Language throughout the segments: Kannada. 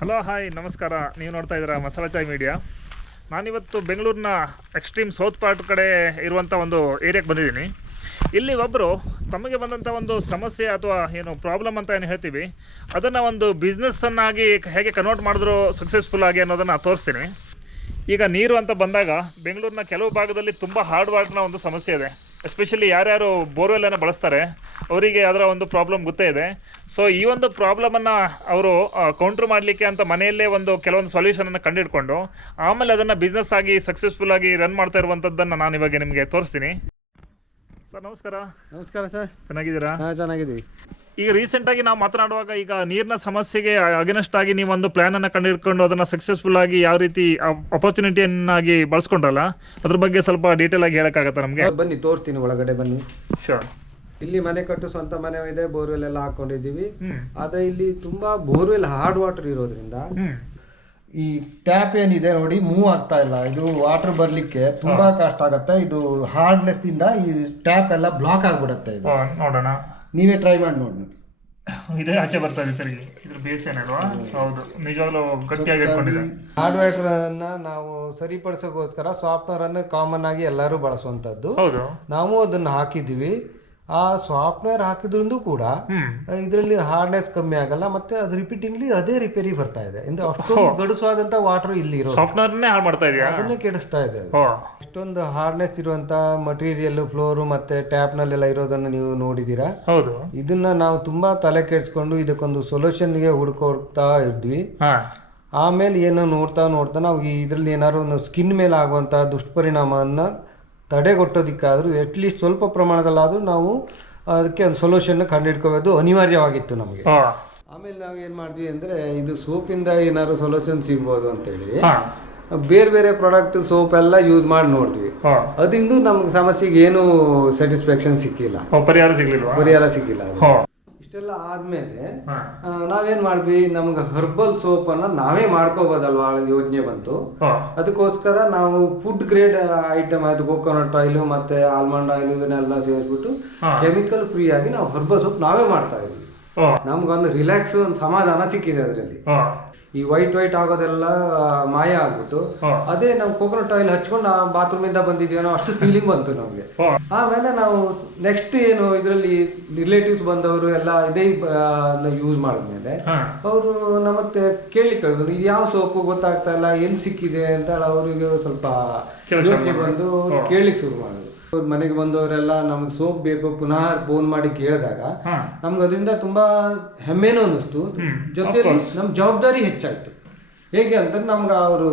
ಹಲೋ ಹಾಯ್ ನಮಸ್ಕಾರ. ನೀವು ನೋಡ್ತಾ ಇದ್ದೀರಾ ಮಸಾಲಾ ಚಾಯ್ ಮೀಡಿಯಾ. ನಾನಿವತ್ತು ಬೆಂಗಳೂರಿನ ಎಕ್ಸ್ಟ್ರೀಮ್ ಸೌತ್ ಪಾರ್ಟ್ ಕಡೆ ಇರುವಂಥ ಒಂದು ಏರಿಯಾಕ್ಕೆ ಬಂದಿದ್ದೀನಿ. ಇಲ್ಲಿ ಒಬ್ಬರು ತಮಗೆ ಬಂದಂಥ ಒಂದು ಸಮಸ್ಯೆ ಅಥವಾ ಏನು ಪ್ರಾಬ್ಲಮ್ ಅಂತ ಏನು ಹೇಳ್ತೀವಿ, ಅದನ್ನು ಒಂದು ಬಿಸ್ನೆಸ್ಸನ್ನಾಗಿ ಹೇಗೆ ಕನ್ವರ್ಟ್ ಮಾಡಿದ್ರು ಸಕ್ಸಸ್ಫುಲ್ ಆಗಿ ಅನ್ನೋದನ್ನು ತೋರಿಸ್ತೀನಿ. ಈಗ ನೀರು ಅಂತ ಬಂದಾಗ ಬೆಂಗಳೂರಿನ ಕೆಲವು ಭಾಗದಲ್ಲಿ ತುಂಬ ಹಾರ್ಡ್ ವಾಟರ್ನ ಒಂದು ಸಮಸ್ಯೆ ಇದೆ. ಎಸ್ಪೆಷಲಿ ಯಾರ್ಯಾರು ಬೋರ್ವೆಲ್ಲನ್ನು ಬಳಸ್ತಾರೆ ಅವರಿಗೆ ಅದರ ಒಂದು ಪ್ರಾಬ್ಲಮ್ ಗೊತ್ತೇ ಇದೆ. ಸೊ ಈ ಒಂದು ಪ್ರಾಬ್ಲಮನ್ನು ಅವರು ಕೌಂಟ್ರ್ ಮಾಡಲಿಕ್ಕೆ ಅಂತ ಮನೆಯಲ್ಲೇ ಒಂದು ಕೆಲವೊಂದು ಸೊಲ್ಯೂಷನನ್ನು ಕಂಡುಹಿಡ್ಕೊಂಡು ಆಮೇಲೆ ಅದನ್ನು ಬಿಸ್ನೆಸ್ ಆಗಿ ಸಕ್ಸಸ್ಫುಲ್ ಆಗಿ ರನ್ ಮಾಡ್ತಾ ಇರುವಂಥದ್ದನ್ನು ನಾನು ಇವಾಗ ನಿಮಗೆ ತೋರಿಸ್ತೀನಿ. ಸರ್ ನಮಸ್ಕಾರ. ನಮಸ್ಕಾರ ಸರ್, ಚೆನ್ನಾಗಿದ್ದೀರಾ? ಹಾಂ ಚೆನ್ನಾಗಿದ್ದೀವಿ. ಈಗ ರೀಸೆಂಟಾಗಿ ನಾವು ಮಾತನಾಡುವಾಗ ಈಗ ನೀರಿನ ಸಮಸ್ಯೆಗೆ ಅಗೇನೆಸ್ಟ್ ಆಗಿ ನೀವು ಒಂದು ಪ್ಲ್ಯಾನನ್ನು ಕಂಡುಹಿಡ್ಕೊಂಡು ಅದನ್ನು ಸಕ್ಸಸ್ಫುಲ್ ಆಗಿ ಯಾವ ರೀತಿ ಅಪರ್ಚುನಿಟಿಯನ್ನಾಗಿ ಬಳಸ್ಕೊಂಡ್ರಲ್ಲ, ಅದ್ರ ಬಗ್ಗೆ ಸ್ವಲ್ಪ ಡೀಟೇಲ್ ಆಗಿ ಹೇಳೋಕ್ಕಾಗತ್ತಾ ನಮಗೆ? ಬನ್ನಿ ತೋರಿಸ್ತೀನಿ, ಒಳಗಡೆ ಬನ್ನಿ. ಶೋರ್. ಇಲ್ಲಿ ಮನೆ ಕಟ್ಟು ಸ್ವಂತ ಮನೆ ಇದೆ, ಬೋರ್ವೆಲ್ ಎಲ್ಲ ಹಾಕೊಂಡಿದ್ದೀವಿ. ಆದರೆ ಇಲ್ಲಿ ತುಂಬಾ ಬೋರ್ವೆಲ್ ಹಾರ್ಡ್ ವಾಟರ್ ಇರೋದ್ರಿಂದ ಈ ಟ್ಯಾಪ್ ಏನಿದೆ ನೋಡಿ ಮೂವ್ ಆಗ್ತಾ ಇಲ್ಲ. ಇದು ವಾಟರ್ ಬರ್ಲಿಕ್ಕೆ ತುಂಬಾ ಕಷ್ಟ ಆಗತ್ತೆ. ಇದು ಹಾರ್ಡ್ನೆಸ್ ಇಂದ ಈ ಟ್ಯಾಪ್ ಎಲ್ಲ ಬ್ಲಾಕ್ ಆಗ್ಬಿಡತ್ತೆ. ಇದು ನೋಡೋಣ, ನೀವೇ ಟ್ರೈ ಮಾಡಿ ನೋಡಿ. ಇದೇ ಆಚೆ ಬರ್ತಾ ಇದೆ ತಿರುಗಿ. ಇದ್ರ ಬೇಸ್ ಏನಲ್ವಾ? ಹೌದು, ನಿಜವಾಗ್ಲೂ ಗಟ್ಟಿಯಾಗಿ ಇಟ್ಕೊಂಡಿದೆ. ಹಾರ್ಡ್ ವಾಟರ್ ಅನ್ನ ನಾವು ಸರಿಪಡಿಸೋಕೋಸ್ಕರ ಸಾಫ್ಟ್ವೇರ್ ಅನ್ನು ಕಾಮನ್ ಆಗಿ ಎಲ್ಲರೂ ಬಳಸುವಂತದ್ದು. ಹೌದು, ನಾವು ಅದನ್ನ ಹಾಕಿದ್ದೀವಿ. ಆ ಸಾಫ್ಟ್ವೇರ್ ಹಾಕಿದ್ರೂ ಕೂಡ ಇದರಲ್ಲಿ ಹಾರ್ಡ್ನೆಸ್ ಕಮ್ಮಿ ಆಗಲ್ಲ, ಮತ್ತೆ ಅದು ರಿಪೀಟಿಂಗ್ಲಿ ಅದೇ ರಿಪೇರಿ ಬರ್ತಾ ಇದೆ. ಅಷ್ಟೊಂದು ಗಡುಸಾದಂತ ವಾಟರ್ ಇಲ್ಲಿ ಇರೋ ಸಾಫ್ಟ್ವೇರ್ನೇ ಹಾಳು ಮಾಡ್ತಾ ಇದೆಯಾ? ಅದನ್ನೇ ಕೆಡಿಸ್ತಾ ಇದೆ. ಇಷ್ಟೊಂದು ಹಾರ್ಡ್ನೆಸ್ ಇರುವಂತ ಮಟೀರಿಯಲ್ ಫ್ಲೋರ್ ಮತ್ತೆ ಟ್ಯಾಪ್ ನಲ್ಲೆಲ್ಲ ಇರೋದನ್ನ ನೀವು ನೋಡಿದೀರಾ? ಹೌದು. ಇದನ್ನ ನಾವು ತುಂಬಾ ತಲೆ ಕೆಡಿಸ್ಕೊಂಡು ಇದಕ್ಕೊಂದು ಸೊಲ್ಯೂಷನ್ಗೆ ಹುಡ್ಕೊಡ್ತಾ ಇದ್ವಿ. ಆಮೇಲೆ ಏನೋ ನೋಡ್ತಾ ನಾವು ಇದ್ರಲ್ಲಿ ಏನಾದ್ರು ಒಂದು ಸ್ಕಿನ್ ಮೇಲೆ ಆಗುವಂತ ದುಷ್ಪರಿಣಾಮವನ್ನ ತಡೆಗಟ್ಟೋದಿಕ್ಕಾದ್ರೂ ಅಟ್ಲೀಸ್ಟ್ ಸ್ವಲ್ಪ ಪ್ರಮಾಣದಲ್ಲಾದ್ರೂ ನಾವು ಅದಕ್ಕೆ ಒಂದು ಸೊಲ್ಯೂಷನ್ ಕಂಡುಹಿಡ್ಕೋದು ಅನಿವಾರ್ಯವಾಗಿತ್ತು ನಮಗೆ. ಆಮೇಲೆ ನಾವು ಏನು ಮಾಡಿದ್ವಿ ಅಂದರೆ, ಇದು ಸೋಪಿಂದ ಏನಾದ್ರು ಸೊಲ್ಯೂಷನ್ ಸಿಗ್ಬೋದು ಅಂತೇಳಿ ಬೇರೆ ಬೇರೆ ಪ್ರಾಡಕ್ಟ್ ಸೋಪ್ ಎಲ್ಲ ಯೂಸ್ ಮಾಡಿ ನೋಡಿದ್ವಿ. ಅದರಿಂದ ನಮ್ಗೆ ಸಮಸ್ಯೆಗೆ ಏನು ಸ್ಯಾಟಿಸ್ಫ್ಯಾಕ್ಷನ್ ಸಿಕ್ಕಿಲ್ಲ, ಪರಿಹಾರ ಸಿಕ್ಕಿಲ್ಲ. ಇಷ್ಟೆಲ್ಲ ಆದ್ಮೇಲೆ ನಾವೇನ್ ಮಾಡಿದ್ವಿ, ನಮ್ಗೆ ಹರ್ಬಲ್ ಸೋಪ್ ಅನ್ನ ನಾವೇ ಮಾಡ್ಕೋಬೋದಲ್ವಾ ಯೋಜನೆ ಬಂತು. ಅದಕ್ಕೋಸ್ಕರ ನಾವು ಫುಡ್ ಗ್ರೇಡ್ ಐಟಮ್ ಆಯ್ತು, ಕೋಕೋನಟ್ ಆಯಿಲ್ ಮತ್ತೆ ಆಲ್ಮಂಡ್ ಆಯಿಲ್ ಇದನ್ನೆಲ್ಲ ಸೇರಿಸ್ಬಿಟ್ಟು ಕೆಮಿಕಲ್ ಫ್ರೀ ಆಗಿ ನಾವು ಹರ್ಬಲ್ ಸೋಪ್ ನಾವೇ ಮಾಡ್ತಾ ಇದ್ವಿ. ನಮ್ಗೊಂದು ರಿಲ್ಯಾಕ್ಸ್, ಒಂದು ಸಮಾಧಾನ ಸಿಕ್ಕಿದೆ ಅದರಲ್ಲಿ. ಈ ವೈಟ್ ಆಗೋದೆಲ್ಲ ಮಾಯ ಆಗ್ಬಿಟ್ಟು ಅದೇ ನಾವು ಕೋಕೋನಟ್ ಆಯಿಲ್ ಹಚ್ಕೊಂಡು ಬಾತ್ರೂಮ್ ಇಂದ ಬಂದಿದ್ದೀವೋ ಅಷ್ಟು ಫೀಲಿಂಗ್ ಬಂತು ನಮ್ಗೆ. ಆಮೇಲೆ ನಾವು ನೆಕ್ಸ್ಟ್ ಏನು ಇದರಲ್ಲಿ ರಿಲೇಟಿವ್ಸ್ ಬಂದವರು ಎಲ್ಲ ಇದೇ ಯೂಸ್ ಮಾಡಿದ್ಮೇಲೆ ಅವರು ನಮ್ಮತ್ತೆ ಕೇಳಲಿಕ್ಕೆ ಇದು ಯಾವ ಸೋಪು ಗೊತ್ತಾಗ್ತಾ ಇಲ್ಲ, ಎಲ್ಲಿ ಸಿಕ್ಕಿದೆ ಅಂತ ಅವರಿಗೆ ಸ್ವಲ್ಪ ಯೋಚನೆ ಬಂದು ಕೇಳಲಿಕ್ಕೆ ಶುರು ಮಾಡಿದ್ರು. ಮನೆಗೆ ಬಂದವರೆಲ್ಲ ನಮ್ಗೆ ಸೋಪ್ ಬೇಕು ಪುನಃ ಫೋನ್ ಮಾಡಿ ಕೇಳಿದಾಗ ನಮ್ಗೆ ಅದರಿಂದ ತುಂಬಾ ಹೆಮ್ಮೆನೂ ಅನ್ನಿಸ್ತು. ಜೊತೆಲಿ ನಮ್ ಜವಾಬ್ದಾರಿ ಹೆಚ್ಚಾಯ್ತು. ಹೇಗೆ ಅಂತ ನಮ್ಗೆ ಅವರು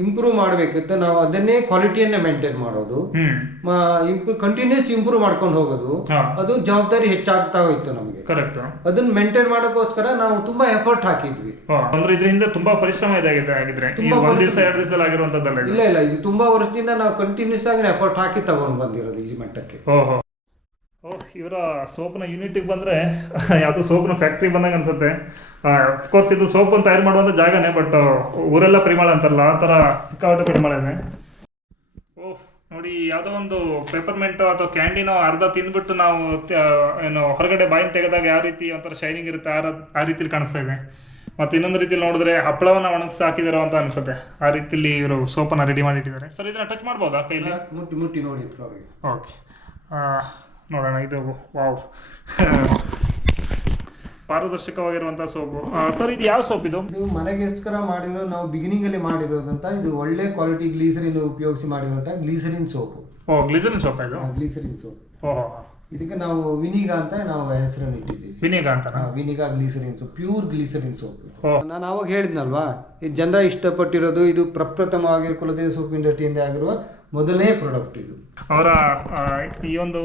ಇಂಪ್ರೂವ್ ಮಾಡ್ಬೇಕಿತ್ತು, ನಾವು ಅದನ್ನೇ ಕ್ವಾಲಿಟಿಯನ್ನೇ ಮೇಂಟೈನ್ ಮಾಡೋದು, ಕಂಟಿನ್ಯೂಸ್ ಇಂಪ್ರೂವ್ ಮಾಡ್ಕೊಂಡು ಹೋಗೋದು, ಅದು ಜವಾಬ್ದಾರಿ ಹೆಚ್ಚಾಗ್ತಾ ಹೋಯ್ತು ನಮ್ಗೆ. ಅದನ್ನ ಮೇಂಟೈನ್ ಮಾಡೋಕ್ಕೋಸ್ಕರ ನಾವು ತುಂಬಾ ಎಫರ್ಟ್ ಹಾಕಿದ್ವಿ. ಅಂದ್ರೆ ಇದರಿಂದ ತುಂಬಾ ಪರಿಶ್ರಮ ಇಲ್ಲ, ಇದು ತುಂಬಾ ವರ್ಷದಿಂದ ನಾವು ಕಂಟಿನ್ಯೂಸ್ ಆಗಿ ಎಫರ್ಟ್ ಹಾಕಿ ತಗೊಂಡು ಬಂದಿರೋದು ಈ ಮಟ್ಟಕ್ಕೆ. ಇವರ ಸೋಪ್ನ ಯೂನಿಟಿಗೆ ಬಂದರೆ ಯಾವುದೋ ಸೋಪ್ನ ಫ್ಯಾಕ್ಟ್ರಿ ಬಂದಂಗೆ ಅನ್ಸುತ್ತೆ. ಅಫ್ಕೋರ್ಸ್ ಇದು ಸೋಪನ್ನು ತಯಾರು ಮಾಡುವಂಥ ಜಾಗನೇ, ಬಟ್ ಊರೆಲ್ಲ ಪರಿಮಳ ಅಂತಾರಲ್ಲ ಆ ಥರ ಸಿಕ್ಕಾಪಟ್ಟೆ ಪರಿಮಳ ಇದೆ. ನೋಡಿ, ಯಾವುದೋ ಒಂದು ಪೇಪರ್ಮೆಂಟು ಅಥವಾ ಕ್ಯಾಂಡಿನೋ ಅರ್ಧ ತಿಂದ್ಬಿಟ್ಟು ನಾವು ಏನು ಹೊರಗಡೆ ಬಾಯಿನ ತೆಗೆದಾಗ ಯಾವ ರೀತಿ ಒಂಥರ ಶೈನಿಂಗ್ ಇರುತ್ತೆ ಆ ರೀತಿಲಿ ಕಾಣಿಸ್ತಾ ಇದೆ. ಮತ್ತು ಇನ್ನೊಂದು ರೀತಿಲಿ ನೋಡಿದ್ರೆ ಹಪ್ಪಳವನ್ನು ಒಣಗಿಸಿ ಹಾಕಿದಾರೋ ಅಂತ ಅನಿಸುತ್ತೆ. ಆ ರೀತಿಲಿ ಇವರು ಸೋಪನ್ನು ರೆಡಿ ಮಾಡಿಟ್ಟಿದ್ದಾರೆ. ಸರ್, ಇದನ್ನು ಟಚ್ ಮಾಡ್ಬೋದಾ ಕೈಲಿ? ಮುಟ್ಟಿ ನೋಡಿ. ಓಕೆ, ನೋಡೋಣ. ಇದು ವಾವ್, ಪಾರದರ್ಶಕವಾಗಿರುವಂತಹ ಸೋಪು. ಸರ್, ಇದು ಯಾವ ಸೋಪ್? ಇದು ಮನೆಗೋಸ್ಕರ ಮಾಡಿರೋ, ನಾವು ಬಿಗಿನಿಂಗ್ ಅಲ್ಲಿ ಮಾಡಿರೋದಂತ. ಇದು ಒಳ್ಳೆ ಕ್ವಾಲಿಟಿ ಗ್ಲೀಸರಿನ್ ಉಪಯೋಗಿಸಿ ಮಾಡಿರುವಂತ ಗ್ಲೀಸರಿನ್ ಸೋಪ್. ಗ್ಲಿಸರಿನ್ ಸೋಪ್ ಇದು? ಗ್ಲೀಸರಿನ್ ಸೋಪ್. ಇದಕ್ಕೆ ನಾವು ವಿನಿಗಾ ಅಂತ ನಾವು ಹೆಸರನ್ನು ಇಟ್ಟಿದ್ದೀವಿ. ವಿನಿಗಾ ಅಂತ? ವಿನಿಗಾ ಗ್ಲೀಸರಿನ್ ಸೋಪ್, ಪ್ಯೂರ್ ಗ್ಲೀಸರಿನ್ ಸೋಪ್. ನಾನು ಅವಾಗ ಹೇಳಿದ್ನಲ್ವಾ, ಈ ಜನರ ಇಷ್ಟಪಟ್ಟಿರೋದು, ಇದು ಪ್ರಪ್ರಥಮವಾಗಿ ಕುಲದೇವ ಸೋಪ್ ಇಂಡಸ್ಟ್ರಿಯಿಂದ ಆಗಿರುವ ಮೊದಲನೇ ಪ್ರಾಡಕ್ಟ್ ಇದು. ಅವರ ಈ ಒಂದು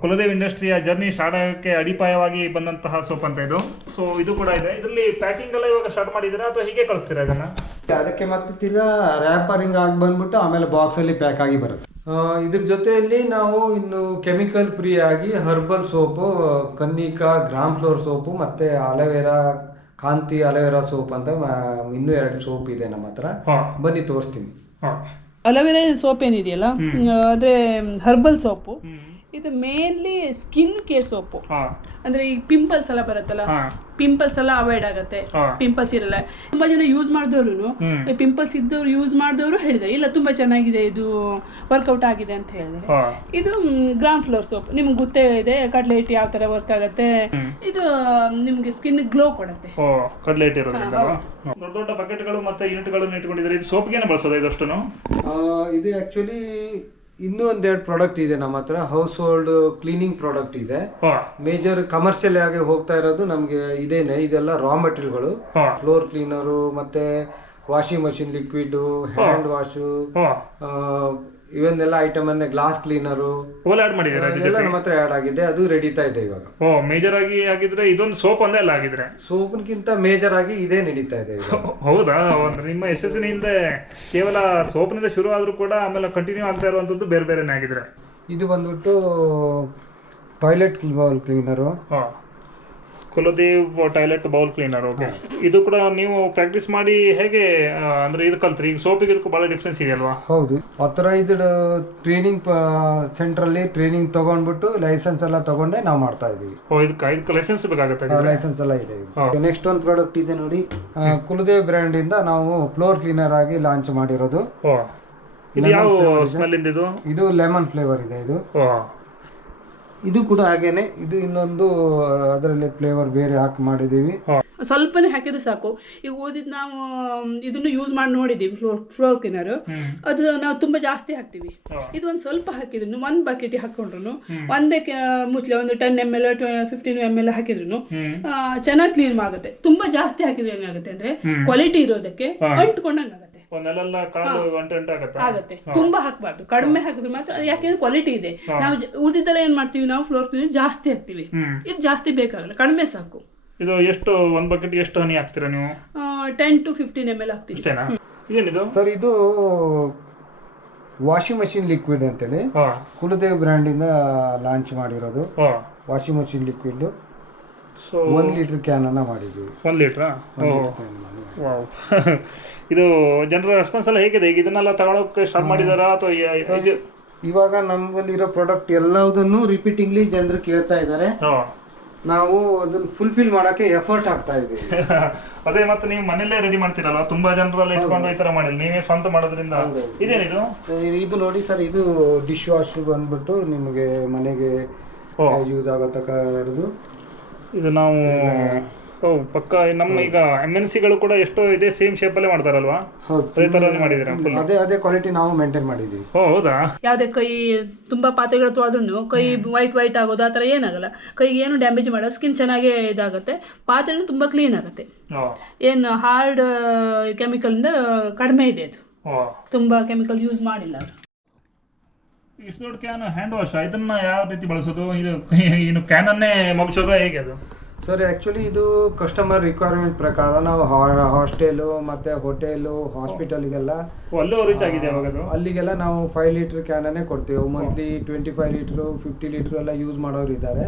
ಕುಲದೇವ್ ಇಂಡಸ್ಟ್ರಿಯ ಜರ್ನಿ ಸ್ಟಾರ್ಟ್ ಆಗೋಕ್ಕೆ ಅಡಿಪಾಯವಾಗಿ ಬಂದಂತಹ ಸೋಪ್ ಅಂತ ಇದು. ಸೊ ಇದು ಕೂಡ ಇದೆ. ಇದರಲ್ಲಿ ಪ್ಯಾಕಿಂಗ್ ಎಲ್ಲ ಇವಾಗ ಸ್ಟಾರ್ಟ್ ಮಾಡಿದ್ದೀರಾ ಅಥವಾ ಹೀಗೆ ಕಳಿಸ್ತೀರಾ ಇದನ್ನ? ಅದಕ್ಕೆ ಮತ್ತೆ ತಿರ್ಗಾ ರ್ಯಾಪರಿಂಗ್ ಆಗಿ ಬಂದ್ಬಿಟ್ಟು ಆಮೇಲೆ ಬಾಕ್ಸ್ ಅಲ್ಲಿ ಪ್ಯಾಕ್ ಆಗಿ ಬರುತ್ತೆ. ಇದ್ರ ಜೊತೆಯಲ್ಲಿ ನಾವು ಇನ್ನು ಕೆಮಿಕಲ್ ಫ್ರೀ ಆಗಿ herbal soap, Kannika gram flour soap ಮತ್ತೆ ಅಲೋವೆರಾ, ಕಾಂತಿ ಅಲೋವೆರಾ ಸೋಪ್ ಅಂತ ಇನ್ನೂ 2 ಸೋಪ್ ಇದೆ ನಮ್ಮ ಹತ್ರ. ಬನ್ನಿ ತೋರಿಸ್ತೀನಿ. ಅಲೋವೆರಾ ಸೋಪ್ ಏನಿದೆಯಲ್ಲ, ಅದೇ ಹರ್ಬಲ್ ಸೋಪು. ಇದು ಮೇನ್ಲಿ ಸ್ಕಿನ್ ಕೇರ್ ಸೋಪು. ಹಾ ಅಂದ್ರೆ ಈ ಪಿಂಪಲ್ಸ್ ಎಲ್ಲ ಬರುತ್ತಲ್ಲ, ಹಾ ಪಿಂಪಲ್ಸ್ ಎಲ್ಲ ಅವಾಯ್ಡ್ ಆಗುತ್ತೆ. ಹಾ. ಪಿಂಪಲ್ಸ್ ಇರಲ್ಲ. ತುಂಬಾ ಜನ ಯೂಸ್ ಮಾಡಿದವರು, ಪಿಂಪಲ್ಸ್ ಇದ್ದವ್ರು ಯೂಸ್ ಮಾಡಿದವರು ಹೇಳಿದ್ದಾರೆ ಇಲ್ಲ ತುಂಬಾ ಚೆನ್ನಾಗಿದೆ, ಇದು ವರ್ಕೌಟ್ ಆಗಿದೆ ಅಂತ ಹೇಳಿದ್ರೆ. ಹಾ ಇದು ಗ್ರಾಮ್ ಫ್ಲೋರ್ ಸೋಪ್, ನಿಮ್ಗೆ ಗೊತ್ತೇ ಇದೆ ಕಡಲೆ ಹಿಟ್ಟು ಯಾವ ತರ ವರ್ಕ್ ಆಗುತ್ತೆ. ಇದು ನಿಮ್ಗೆ ಸ್ಕಿನ್ ಗ್ಲೋ ಕೊಡುತ್ತೆ. ಓ ಕಡಲೆ ಹಿಟ್ಟು ಇರೋದ್ರಿಂದ. ದೊಡ್ಡ ದೊಡ್ಡ ಬಕೆಟ್ಗಳು ಮತ್ತೆ ಯೂನಿಟ್ಗಳನ್ನು ಇಟ್ಕೊಂಡಿದ್ದಾರೆ. ಇದು ಸೋಪ್ಗೇನೆ ಬಳಸೋದು ಇದಷ್ಟು? ಇದು ಆಕ್ಚುಲಿ ಇನ್ನೂ ಒಂದೆರಡು ಪ್ರಾಡಕ್ಟ್ ಇದೆ ನಮ್ಮ ಹತ್ರ. ಹೌಸ್ ಹೋಲ್ಡ್ ಕ್ಲೀನಿಂಗ್ ಪ್ರಾಡಕ್ಟ್ ಇದೆ. ಮೇಜರ್ ಕಮರ್ಷಿಯಲ್ ಆಗಿ ಹೋಗ್ತಾ ಇರೋದು ನಮಗೆ ಇದೇನೆ. ಇದೆಲ್ಲ ರಾ ಮೆಟೀರಿಯಲ್ಗಳು, ಫ್ಲೋರ್ ಕ್ಲೀನರು, ಮತ್ತೆ washing machine liquid, hand wash, ಇವನ್ನೆಲ್ಲ ಐಟಮ್ ಅನ್ನೇ, ಗ್ಲಾಸ್ ಕ್ಲೀನರು ಆಡ್ ಮಾಡಿದ್ದೀರಾ? ಎಲ್ಲ ನಮ್ಮ ಹತ್ರ ಆಡ್ ಆಗಿದೆ. ಅದು ರೆಡಿತಾ ಇದೆ ಇವಾಗ. ಓ ಮೇಜರ್ ಆಗಿ ಆಗಿದ್ರೆ ಇದೊಂದು ಸೋಪ್ ಒಂದೇ ಅಲ್ಲ ಆಗಿದ್ರೆ? ಸೋಪ್ಗಿಂತ ಮೇಜರ್ ಆಗಿ ಇದೇ ನಡೀತಾ ಇದೆ ಇವಾಗ. ಹೌದಾ? ಒಂದು ನಿಮ್ಮ ಯಶಸ್ಸಿನಿಂದ ಕೇವಲ ಸೋಪ್ನಿಂದ ಶುರು ಆದ್ರೂ ಕೂಡ ಆಮೇಲೆ ಕಂಟಿನ್ಯೂ ಆಗ್ತಾ ಇರುವಂತದ್ದು ಬೇರೆ ಬೇರೆನೇ ಆಗಿದ್ರೆ? ಇದು ಬಂದ್ಬಿಟ್ಟು ಟಾಯ್ಲೆಟ್ ಬೌಲ್ ಕ್ಲೀನರು, ಕುಲದೇವ್ ಟಾಯ್ಲೆಟ್ ಬೌಲ್ ಕ್ಲೀನರ್. ಓಕೆ. ಇದು ಕೂಡ ನೀವು ಪ್ರಾಕ್ಟೀಸ್ ಮಾಡಿ ಹೇಗೆ ಅಂದ್ರೆ ಇದು ಕಲ್ತ್ರಿ? ಈಗ ಸೋಪಿಗೆ ಇದಕ್ಕೂ ಬಹಳ ಡಿಫ್ರೆನ್ಸ್ ಇದೆ ಅಲ್ವಾ? ಹೌದು. ಆಥರೈಸ್ಡ್ ಟ್ರೈನಿಂಗ್ ಸೆಂಟ್ರಲ್ಲಿ ಟ್ರೈನಿಂಗ್ ತಗೊಂಡ್ಬಿಟ್ಟು ಲೈಸೆನ್ಸ್ ಎಲ್ಲ ತಗೊಂಡೆ ನಾವು ಮಾಡ್ತಾ ಇದೀವಿ. ಓ ಇದಕ್ಕೆ ಲೈಸೆನ್ಸ್ ಬೇಕಾಗುತ್ತೆ? ಲೈಸೆನ್ಸ್ ಎಲ್ಲ ಇದೆ. ನೆಕ್ಸ್ಟ್ ಒಂದು ಪ್ರಾಡಕ್ಟ್ ಇದೆ ನೋಡಿ, ಕುಲದೇವ್ ಬ್ರ್ಯಾಂಡ್ ಇಂದ ನಾವು ಫ್ಲೋರ್ ಕ್ಲೀನರ್ ಆಗಿ ಲಾಂಚ್ ಮಾಡಿರೋದು. ಓ ಇದು ಯಾವ ಸ್ಮೆಲ್ ಇಂದ? ಇದು ಲೆಮನ್ ಫ್ಲೇವರ್ ಇದೆ. ಇದು ಕೂಡ ಹಾಗೇನೆ. ಇದು ಇನ್ನೊಂದು ಅದರಲ್ಲಿ ಫ್ಲೇವರ್ ಬೇರೆ ಹಾಕಿ ಮಾಡಿದೀವಿ. ಸ್ವಲ್ಪನೇ ಹಾಕಿದ್ರೆ ಸಾಕು. ಈಗ ಓದಿದ್ ನಾವು ಇದನ್ನು ಯೂಸ್ ಮಾಡಿ ನೋಡಿದೀವಿ, ಫ್ಲೋರ್ ಕ್ಲೀನರ್. ಅದು ನಾವು ತುಂಬಾ ಜಾಸ್ತಿ ಹಾಕ್ತಿವಿ. ಇದು ಒಂದು ಸ್ವಲ್ಪ ಹಾಕಿದ್ರು, ಒಂದ್ ಬಕೆಟ್ ಹಾಕೊಂಡ್ರು, ಒಂದೇ ಮುಚ್ಚಲೆ ಒಂದು 10 ml 15 ml ಹಾಕಿದ್ರು ಚೆನ್ನಾಗಿ ಕ್ಲೀನ್ ಆಗುತ್ತೆ. ತುಂಬಾ ಜಾಸ್ತಿ ಹಾಕಿದ್ರೆ ಏನಾಗುತ್ತೆ ಅಂದ್ರೆ ಕ್ವಾಲಿಟಿ ಇರೋದಕ್ಕೆ ಅಂಟ್ಕೊಂಡಂಗ ಆಗುತ್ತೆ. ಆಗುತ್ತೆ. ತುಂಬಾ ಹಾಕ್ಬಾರ್ದು, ಕಡಿಮೆ ಹಾಕಿದ್ರೆ ಮಾತ್ರ. ಯಾಕೆಂದ್ರೆ ಕ್ವಾಲಿಟಿ ಇದೆ. ನಾವು ಉಳಿದಿದ್ದೆಲ್ಲ ಏನ್ ಮಾಡ್ತೀವಿ, ನಾವು ಫ್ಲೋರ್ ಕ್ಲೀನರ್ ಜಾಸ್ತಿ ಹಾಕ್ತಿವಿ. ಇದು ಜಾಸ್ತಿ ಬೇಕಾಗಲ್ಲ, ಕಡಿಮೆ ಸಾಕು. ಇದು ಎಷ್ಟು ಒಂದ್ ಬಕೆಟ್ ಎಷ್ಟು ಹನಿ ಹಾಕ್ತೀರಾ ನೀವು? 10 to 15 ml ಹಾಕ್ತೀವಿ. ಏನಿದು ಸರ್? ಇದು ವಾಷಿಂಗ್ ಮಷಿನ್ ಲಿಕ್ವಿಡ್ ಅಂತೇಳಿ ಕುಲದೇವ್ ಬ್ರ್ಯಾಂಡ್ ಇಂದ ಲಾಂಚ್ ಮಾಡಿರೋದು. Washing machine liquid 1 litre can ಅನ್ನ ಮಾಡಿದ್ವಿ. 1 ಲೀಟರ್? ಇದು ಜನರ ರೆಸ್ಪಾನ್ಸ್ ಎಲ್ಲ ಹೇಗಿದೆ? ಈಗ ಇದನ್ನೆಲ್ಲ ತಗೊಳಕ್ಕೆ ಸ್ಟಾರ್ಟ್ ಮಾಡಿದಾರಾ ಅಥವಾ ಇವಾಗ ನಮ್ಮಲ್ಲಿ ಇರೋ ಪ್ರಾಡಕ್ಟ್ ಎಲ್ಲದನ್ನು ರಿಪೀಟಿಂಗ್ಲಿ ಜನರು ಕೇಳ್ತಾ ಇದ್ದಾರೆ. ನಾವು ಅದನ್ನ ಫುಲ್ಫಿಲ್ ಮಾಡಕ್ಕೆ ಎಫರ್ಟ್ ಆಗ್ತಾ ಇದೀವಿ. ಅದೇ ಮತ್ತೆ ನೀವು ಮನೆಯಲ್ಲೇ ರೆಡಿ ಮಾಡ್ತೀರಲ್ವಾ? ತುಂಬಾ ಜನರೆಲ್ಲ ಇಟ್ಕೊಂಡು ಈ ತರ ಮಾಡಿಲ್ಲ, ನೀವೇ ಸ್ವಂತ ಮಾಡೋದ್ರಿಂದ. ಇದೇನಿದು? ಇದು ನೋಡಿ ಸರ್, ಇದು ಡಿಶ್ ವಾಶ್ ಬಂದ್ಬಿಟ್ಟು ನಿಮಗೆ ಮನೆಗೆ ಯೂಸ್ ಆಗೋ ತಕ್ಕದ್ದು. ಇದು ನಾವು ಪಕ್ಕ ನಮ್ಮ ಈಗ MNC-ಗಳು ಕೂಡ ಎಷ್ಟೋ ಇದೇ ಸೇಮ್ ಶೇಪ್ ಅಲ್ಲೇ ಮಾಡ್ತಾರಲ್ವಾ? ಅದೇ ತರ ಮಾಡಿದೀರಾ? ಅದೇ ಕ್ವಾಲಿಟಿ ನಾವು ಮೇಂಟೈನ್ ಮಾಡಿದೀವಿ. ಹೌದಾ? ಯಾವ್ದೇ ಕೈ ತುಂಬಾ ಪಾತ್ರೆಗಳು ತೊಳೆದ್ರು ಕೈ ವೈಟ್ ಆಗೋದು ಆ ತರ ಏನಾಗಲ್ಲ. ಕೈಗೆ ಏನು ಡ್ಯಾಮೇಜ್ ಮಾಡಲ್ಲ, ಸ್ಕಿನ್ ಚೆನ್ನಾಗೇ ಇದಾಗುತ್ತೆ, ಪಾತ್ರೆನೂ ತುಂಬಾ ಕ್ಲೀನ್ ಆಗುತ್ತೆ. ಏನು ಹಾರ್ಡ್ ಕೆಮಿಕಲ್ ಇಂದ ಕಡಿಮೆ ಇದೆ. ಅದು ತುಂಬಾ ಕೆಮಿಕಲ್ ಯೂಸ್ ಮಾಡಿಲ್ಲ ಅವರು. ಇಷ್ಟು ದೊಡ್ಡ ಕ್ಯಾನ್ ಹ್ಯಾಂಡ್ ವಾಶ್, ಇದನ್ನ ಯಾವ ರೀತಿ ಬಳಸೋದು? ಇದು ಕ್ಯಾನ್ ಅನ್ನೇ ಮಗ್ಸೋದು ಹೇಗೆ ಅದು? ಸರ್ ಆ್ಯಕ್ಚುಲಿ ಇದು ಕಸ್ಟಮರ್ ರಿಕ್ವೈರ್ಮೆಂಟ್ ಪ್ರಕಾರ ನಾವು ಹಾಸ್ಟೆಲು ಮತ್ತು ಹೋಟೆಲು ಹಾಸ್ಪಿಟಲ್ಗೆಲ್ಲ ಅಲ್ಲೂ ರೀಚ್ ಆಗಿದೆ. ಅಲ್ಲಿಗೆಲ್ಲ ನಾವು 5 ಲೀಟರ್ ಕ್ಯಾನನ್ನೇ ಕೊಡ್ತೀವಿ. ಮಂತ್ಲಿ 25 ಲೀಟ್ರು 50 ಲೀಟ್ರ್ ಎಲ್ಲ ಯೂಸ್ ಮಾಡೋರು ಇದ್ದಾರೆ.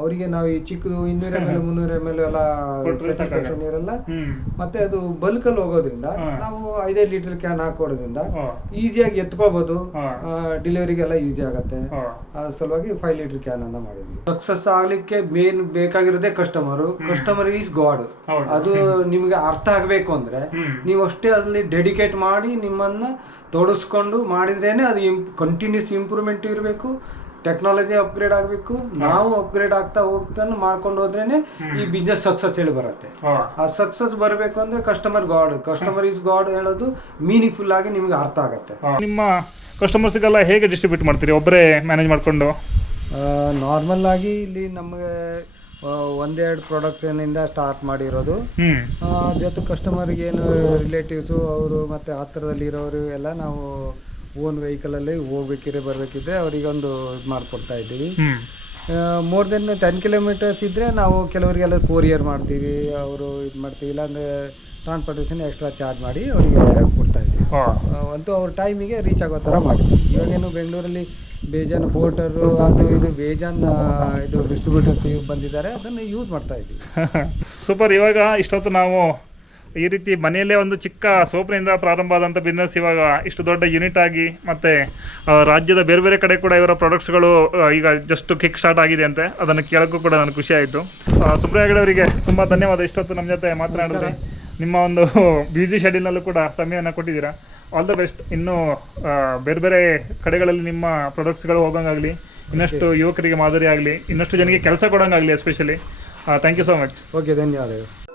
ಅವರಿಗೆ ನಾವು ಈ ಚಿಕ್ಕದು 200 ml 300 ml ಎಲ್ಲ ಸ್ಯಾಟಿಸ್ಫ್ಯಾಕ್ಷನ್ ಇರಲ್ಲ. ಮತ್ತೆ ಅದು ಬಲ್ಕಲ್ಲಿ ಹೋಗೋದ್ರಿಂದ ನಾವು 5 ಲೀಟರ್ ಕ್ಯಾನ್ ಹಾಕೊಡೋದ್ರಿಂದ ಈಸಿಯಾಗಿ ಎತ್ಕೋಬಹುದು, ಡೆಲಿವರಿಗೆಲ್ಲ ಈಸಿ ಆಗುತ್ತೆ. ಅದ್ರ ಸಲುವಾಗಿ 5 ಲೀಟರ್ ಕ್ಯಾನ್ ಅನ್ನ ಮಾಡಿದ್ವಿ. ಸಕ್ಸಸ್ ಆಗ್ಲಿಕ್ಕೆ ಮೇನ್ ಬೇಕಾಗಿರೋದೇ ಕಸ್ಟಮರ್ ಈಸ್ ಗಾಡ್. ಅದು ನಿಮ್ಗೆ ಅರ್ಥ ಆಗ್ಬೇಕು ಅಂದ್ರೆ ನೀವು ಅಷ್ಟೇ ಅಲ್ಲಿ ಡೆಡಿಕೇಟ್ ಮಾಡಿ ನಿಮ್ಮನ್ನ ತೊಡಸ್ಕೊಂಡು ಮಾಡಿದ್ರೇನೆ ಅದು ಕಂಟಿನ್ಯೂಸ್ ಇಂಪ್ರೂವ್ಮೆಂಟ್ ಇರಬೇಕು. ಟೆಕ್ನಾಲಜಿ ಅಪ್ಗ್ರೇಡ್ ಆಗಬೇಕು. ನಾವು ಅಪ್ಗ್ರೇಡ್ ಆಗ್ತಾ ಹೋಗ್ತಾನೆ ಮಾಡ್ಕೊಂಡು ಹೋದ್ರೇನೆ ಈ ಬಿಸ್ನೆಸ್ ಸಕ್ಸಸ್ ಹೇಳಿ ಬರುತ್ತೆ. ಆ ಸಕ್ಸಸ್ ಬರಬೇಕು ಅಂದ್ರೆ ಕಸ್ಟಮರ್ ಈಸ್ ಗಾಡ್ ಹೇಳೋದು ಮೀನಿಂಗ್ಫುಲ್ ಆಗಿ ನಿಮ್ಗೆ ಅರ್ಥ ಆಗುತ್ತೆ. ನಿಮ್ಮ ಕಸ್ಟಮರ್ಸ್ಗೆಲ್ಲ ಹೇಗೆ ಡಿಸ್ಟ್ರಿಬ್ಯೂಟ್ ಮಾಡ್ತೀರಿ? ಒಬ್ಬರೇ ಮ್ಯಾನೇಜ್ ಮಾಡ್ಕೊಂಡು? ನಾರ್ಮಲ್ ಆಗಿ ಇಲ್ಲಿ ನಮಗೆ 1-2 ಪ್ರಾಡಕ್ಟ್ನಿಂದ ಸ್ಟಾರ್ಟ್ ಮಾಡಿರೋದು. ಜೊತೆ ಕಸ್ಟಮರ್ಗೆ ಏನು ರಿಲೇಟಿವ್ಸು ಅವರು ಮತ್ತು ಹತ್ತಿರದಲ್ಲಿರೋರು ಎಲ್ಲ ನಾವು ಓನ್ ವೆಹಿಕಲಲ್ಲಿ ಹೋಗ್ಬೇಕಿದ್ರೆ ಬರಬೇಕಿದ್ರೆ ಅವರಿಗೊಂದು ಇದು ಮಾಡಿಕೊಡ್ತಾ ಇದ್ದೀವಿ. ಮೋರ್ ದೆನ್ 10 ಕಿಲೋಮೀಟರ್ಸ್ ಇದ್ದರೆ ನಾವು ಕೆಲವರಿಗೆಲ್ಲ ಕೊರಿಯರ್ ಮಾಡ್ತೀವಿ, ಅವರು ಇದು ಮಾಡ್ತೀವಿ. ಇಲ್ಲಾಂದರೆ ಟ್ರಾನ್ಸ್ಪೋರ್ಟೇಷನ್ ಎಕ್ಸ್ಟ್ರಾ ಚಾರ್ಜ್ ಮಾಡಿ ಅವರಿಗೆ ಕೊಡ್ತಾ ಇದ್ದೀವಿ. ಅಂತೂ ಅವ್ರ ಟೈಮಿಗೆ ರೀಚ್ ಆಗೋ ಥರ ಮಾಡಿದ್ವಿ. ಇವಾಗೇನು ಬೆಂಗಳೂರಲ್ಲಿ ಬೇಜಾನ್ ಪೋರ್ಟರು ಅದು ಇದು ಬೇಜಾನ್ ಇದು ಡಿಸ್ಟ್ರಿಬ್ಯೂಟರ್ಸ್ ಬಂದಿದ್ದಾರೆ, ಅದನ್ನು ಯೂಸ್ ಮಾಡ್ತಾ ಇದ್ದೀವಿ. ಸೂಪರ್. ಇವಾಗ ಇಷ್ಟೊತ್ತು ನಾವು ಈ ರೀತಿ ಮನೆಯಲ್ಲೇ ಒಂದು ಚಿಕ್ಕ ಸೋಪ್ನಿಂದ ಪ್ರಾರಂಭ ಆದಂಥ ಬಿಸ್ನೆಸ್ ಇವಾಗ ಇಷ್ಟು ದೊಡ್ಡ ಯೂನಿಟ್ ಆಗಿ ಮತ್ತು ರಾಜ್ಯದ ಬೇರೆ ಬೇರೆ ಕಡೆ ಕೂಡ ಇವರ ಪ್ರಾಡಕ್ಟ್ಸ್ಗಳು ಈಗ ಜಸ್ಟ್ ಕಿಕ್ ಸ್ಟಾರ್ಟ್ ಆಗಿದೆ ಅಂತೆ. ಅದನ್ನು ಕೇಳೋಕ್ಕೂ ಕೂಡ ನನಗೆ ಖುಷಿ ಆಯಿತು. ಸುಬ್ರಹ್ಮಣ್ಯ ಹೆಗಡೆ ಅವರಿಗೆ ತುಂಬ ಧನ್ಯವಾದ ಇಷ್ಟೊತ್ತು ನಮ್ಮ ಜೊತೆ ಮಾತನಾಡಿದ್ರೆ. ನಿಮ್ಮ ಒಂದು ಬ್ಯುಸಿ ಶೆಡ್ಯೂಲ್ನಲ್ಲೂ ಕೂಡ ಸಮಯವನ್ನು ಕೊಟ್ಟಿದ್ದೀರಾ. All the best. ಇನ್ನೂ ಬೇರೆ ಬೇರೆ ಕಡೆಗಳಲ್ಲಿ ನಿಮ್ಮ ಪ್ರಾಡಕ್ಟ್ಸ್ಗಳು ಹೋಗೋಂಗಾಗಲಿ, ಇನ್ನಷ್ಟು ಯುವಕರಿಗೆ ಮಾದರಿ ಆಗಲಿ, ಇನ್ನಷ್ಟು ಜನಕ್ಕೆ ಕೆಲಸ ಕೊಡೋಂಗಾಗಲಿ especially. Thank you so much. Okay, ಧನ್ಯವಾದಗಳು.